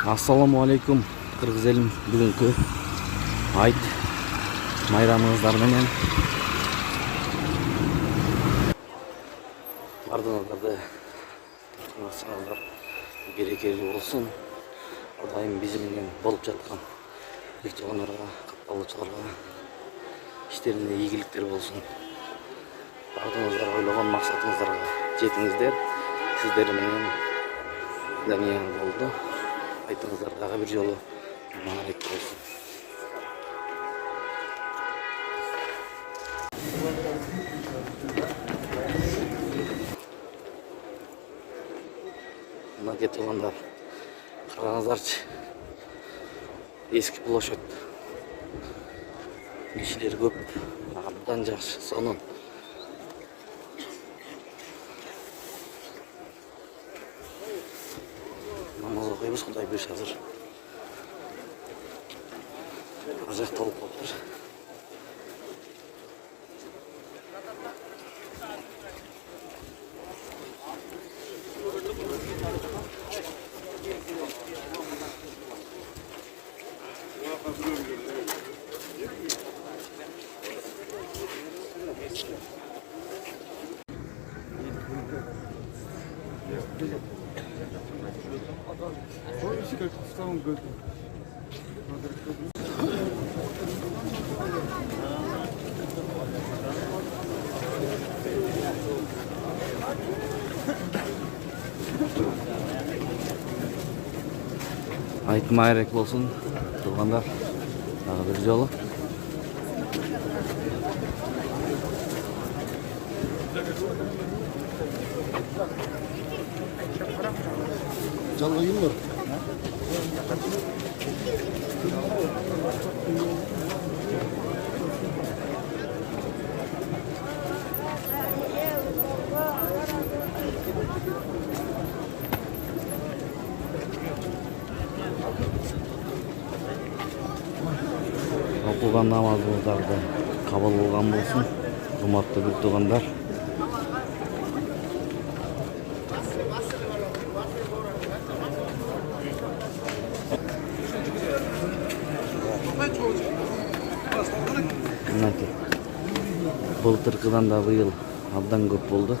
Assalamu alaikum Кыргыз элим, бүгүнкү айт майрамыңыздар менен бардыңыздарды тартынасыңыздар берекелүү болсун. Кудайым бизи менен болуп жаткан бир жогонорго, катталуучуларга иштерине ийгиликтер болсун. Бардыңыздар ойлогон максатыңыздарга жетиңиздер. Сиздер менен Дания болду. Айтыңыздар дагы бир жолу маанилүү болсун. Мына кетип калгандар, караңыздарчы. Эски площадь. Кишилер көп, абдан жакшы, сонун. Намаз окуйбуз, Кудай буйруса азыр. Ар жак толуп калыптыр. Айт майрек болсун, туугандар. Дагы бир жолу. Жалга ким бар? Окуган намазыңыздарды кабыл кылган болсун, урматтуу бир туугандар. Былтыркыдан да быйыл абдан көп болду.